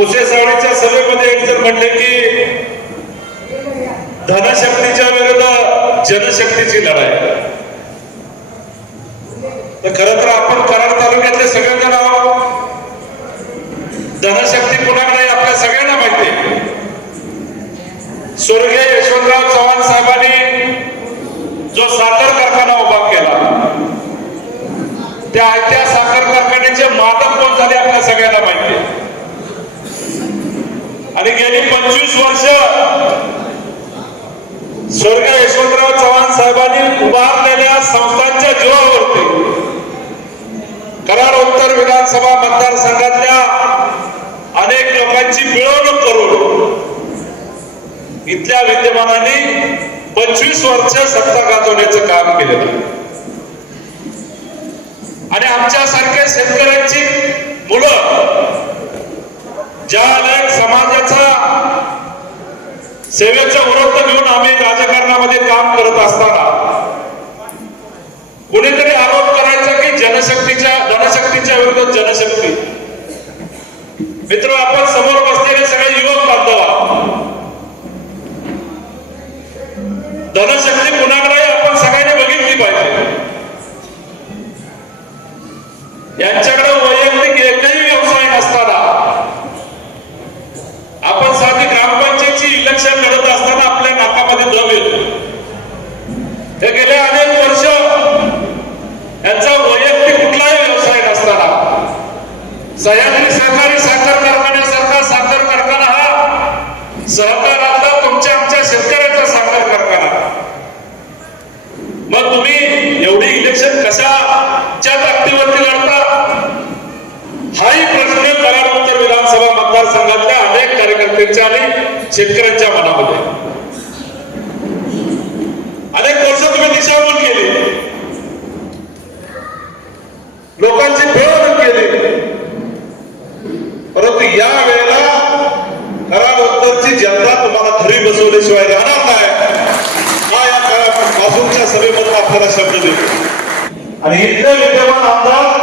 पुसेसावळीच्या सभेमध्ये एक जण म्हणले की धनशक्तीच्या विरुद्ध जनशक्तीची लढाई. तर खर तर आपण कराड तालुक्यातले सगळेजण आहोत. धनशक्ती कुणाकडे आपल्या सगळ्यांना माहिती स्वर्गीय यशवंतराव चव्हाण साहेबांनी जो साखर कारखाना उभा केला त्या आयत्या साखर कारखान्याचे मालक कोण झाले आपल्या सगळ्यांना माहिती आहे. आणि गेली पंचवीस वर्ष स्वर्ग यशवंतराव चव्हाण साहेबांनी उभारलेल्या संस्थांच्या जीवावरती करार उत्तर विधानसभा मतदारसंघातल्या अनेक लोकांची मिळवणूक करून इथल्या विद्यमानांनी पंचवीस वर्ष सत्ता गाजवण्याचं काम केलेलं आहे. आणि आमच्यासारख्या शेतकऱ्यांची मुलं ज्या अनेक समाजाचा सेवेचा वृत्त घेऊन आम्ही राजकारणामध्ये काम करत असताना कुणीतरी आरोप करायचा की जनशक्तीच्या जनशक्तीच्या विरुद्ध जनशक्ती. मित्र आपण समोर बसलेले सगळे युवक बांधव धनशक्ती कुणाकडे आहे आपण सगळ्यांनी बघितली पाहिजे यांच्याकडे वैयक्तिक एकही व्यवसाय नसताना आपण साधी ग्रामपंचायतची इलेक्शन लढत असताना आपल्या नाकामध्ये दम येतो हे गेले अनेक वर्ष यांचा वैयक्तिक कुठलाही व्यवसाय नसताना सह्याद्री सहकारी साखर कारखान्यासारखा साखर कारखाना हा सहकारातला तुमच्या आमच्या शेतकऱ्याचा साखर कारखाना मग तुम्ही एवढी इलेक्शन कशाच्या ताकदीवरती लढता हाही प्रश्न कराड उत्तर विधानसभा मतदारसंघातल्या अनेक कार्यकर्त्यांच्या आणि शेतकऱ्यांच्या मनामध्ये. अनेक वर्ष तुम्ही दिशाभूल केली. लोकांची पिळवणूक केली. परंतु या वेळेला खरा उत्तरची जनता तुम्हाला घरी बसवल्याशिवाय राहणार नाही. हा या करा- बाजूच्या आपल्याला शब्द देतो. आणि इथले विद्यमान आमदार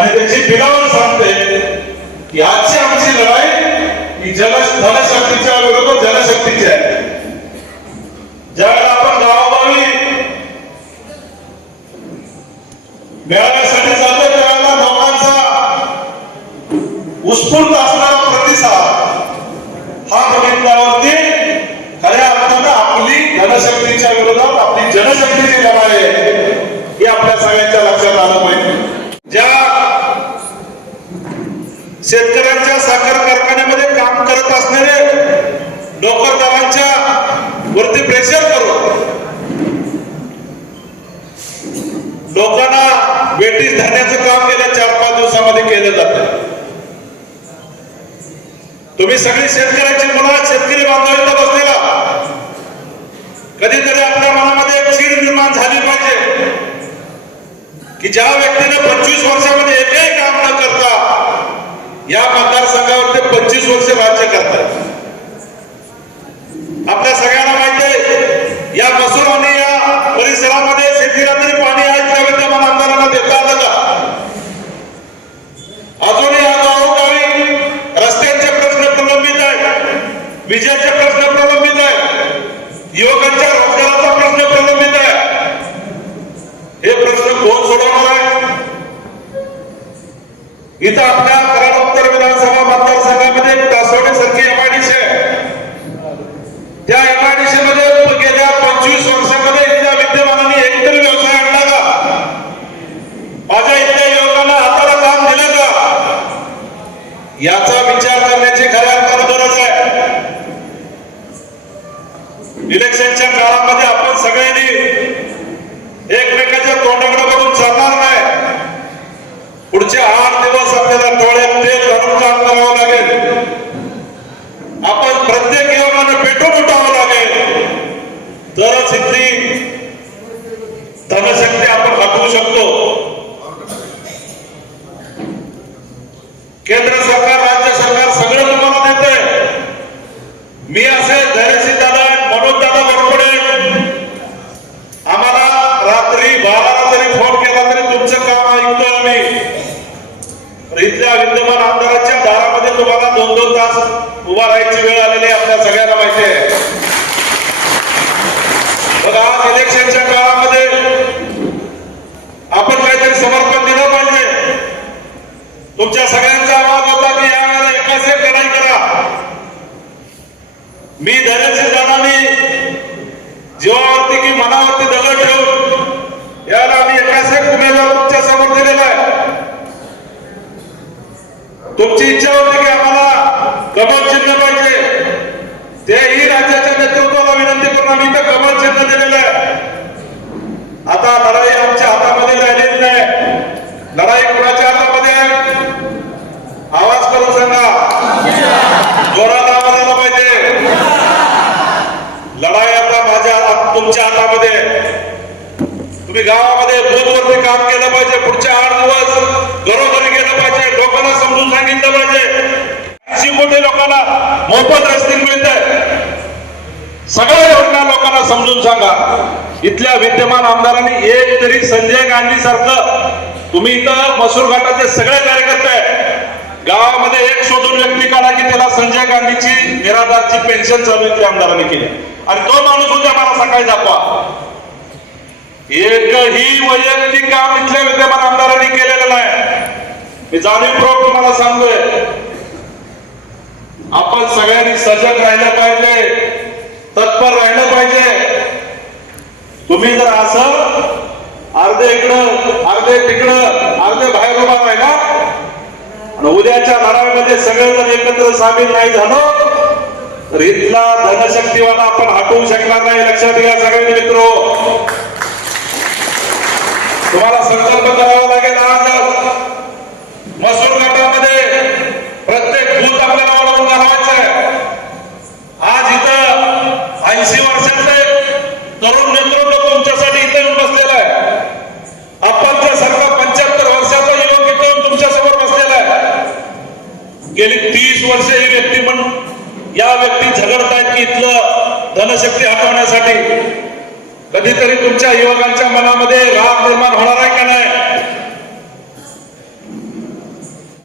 आणि त्याची बिलावर सांगते की आजची आमची लढाई जल जन धनशक्तीच्या विरुद्ध जनशक्तीची आहे. ज्यावेळेला आपण गावोगावी मेळाव्यासाठी जातो त्यावेळेला लोकांचा उत्स्फूर्त असणारा प्रतिसाद हा बघितल्यावरती खऱ्या अर्थानं आपली धनशक्तीच्या विरोधात आपली जनशक्तीची लढाई आहे हे आपल्या सगळ्यांच्या लक्षात आलं पाहिजे. ज्या शेतकऱ्यांच्या साखर कारखान्यामध्ये काम करत असणारे नोकरदारांच्या वरती प्रेशर करून लोकांना वेटीस धरण्याचं काम गेल्या चार पाच दिवसामध्ये केलं जात. तुम्ही सगळी शेतकऱ्याची मुलं शेतकरी बांधवांना बसलेला कधीतरी आपल्या मनामध्ये एक चीड निर्माण झाली पाहिजे. की ज्या व्यक्तीने पंचवीस वर्षामध्ये एकही काम न करता या मतदारसंघावर ते पंचवीस वर्ष राज्य करतात आपल्या सगळ्यांना माहिती आहे या मसूर आणि या परिसरामध्ये शेतीला तरी पाणी आहे त्या विद्यमान आमदारांना देता आलं का अजूनही या गावोगावी रस्त्यांचे प्रश्न प्रलंबित आहेत विजेचे प्रश्न प्रलंबित आहेत. युवकांच्या रोजगाराचा प्रश्न प्रलंबित आहे. हे प्रश्न कोण सोडवणार आहे? इथं आपल्या कराड उत्तर विधानसभा मतदारसंघामध्ये एक तासवडीसारखी एमआयडीसी आहे. त्या एमआयडीसी मध्ये गेल्या पंचवीस वर्षामध्ये इथल्या विद्यमानाने एकतरी व्यवसाय आणला का? माझ्या इथल्या युवकांना हाताला काम दिलं का? याचा विचार करण्याची खऱ्या इलेक्शनच्या काळामध्ये आपण सगळ्यांनी एकमेकाच्या तोंडाकडे बघून चालणार नाही पुढचे आठ दिवस आपल्याला डोळ्यात तेल घालून काम करावं लागेल आपण प्रत्येक युवकानं पेटून उठावं लागेल तरच इथली धनशक्ती आपण हटवू शकतो केंद्र सरकार राज्य सरकार सगळं तुम्हाला देते मी असे धैर्यशील दादा मनोज दादा वरपडे आम्हाला रात्री बाराला जरी फोन केला तरी तुमचं काम ऐकतो आम्ही इथल्या विद्यमान आमदाराच्या दारामध्ये तुम्हाला दोन दोन तास उभा राहायची वेळ आलेली आपल्या सगळ्यांना माहिती आहे. बघा आज इलेक्शनच्या काळामध्ये आपण काहीतरी समर्पण दिलं पाहिजे. तुमच्या सगळ्यांचा आवाज होता की या वेळेला एकाच एक लढाई करा. मी धैर्यशील दादानी जीवावरती की मनावरती दगड ठेवून याला आम्ही एकाच एक उमेदवार तुमच्यासमोर दिलेला आहे. तुमची इच्छा होती की आम्हाला कमल चिन्ह पाहिजे. तेही राज्याच्या नेतृत्वाला विनंती करून आम्ही इथं कमल चिन्ह दिलेलं आहे. आता लढाई आमच्या हातामध्ये राहिलेली नाही. लढाई कुणाच्या हातामध्ये आहे? आवाज करून सांगा. जोरात आवाज आला पाहिजे. लढाई आता माझ्या हात- तुमच्या हातामध्ये तुम्ही गावामध्ये बूथवरती काम केलं पाहिजे पुढच्या आठ दिवस घरोघरी गेलं पाहिजे लोकांना समजून सांगितलं पाहिजे. ऐंशी कोटी लोकांना मोफत रस्ते मिळत. सगळ्या योजना लोकांना समजून सांगा. इथल्या विद्यमान आमदारांनी एक तरी संजय गांधी सारखं तुम्ही इथं मसूर घाटाचे सगळे कार्यकर्ते गावामध्ये एक शोधून व्यक्ती काढा की त्याला संजय गांधीची निराधारची पेन्शन चालू इथल्या आमदारांनी केली. आणि तो माणूस उद्या मला सकाळी दाखवा. एकही वैयक्तिक काम इथल्या विद्यमान आमदारांनी केलेलं नाही. मी जाणीवपूर्वक तुम्हाला सांगतोय आपण सगळ्यांनी सजग राहिलं पाहिजे तत्पर राहिलं पाहिजे. तुम्ही जर असं अर्धे इकडं अर्धे तिकडं अर्धे बाहेर उभा राहिला आणि उद्याच्या लढाईमध्ये सगळेजण एकत्र सामील नाही झालं तर इथला धनशक्तीवाला आपण हटवू शकणार नाही. लक्षात घ्या सगळ्यांनी मित्र. तुम्हाला संकल्प करावा लागेल आज मसूर गटामध्ये प्रत्येक बूथ आपल्याला ओळखून घालवायचं आहे आज इथं ऐंशी वर्षातले तरुण नेतृत्व तुमच्यासाठी इथे येऊन बसलेलं आहे. आपणच्या सारखा पंच्याहत्तर वर्षाचा युवक इथे येऊन तुमच्यासमोर बसलेला आहे. गेली तीस वर्ष ही व्यक्ती पण या व्यक्ती झगडतायत की इथलं धनशक्ती हटवण्यासाठी. कधीतरी तुमच्या युवकांच्या मनामध्ये राग निर्माण होणार आहे का नाही?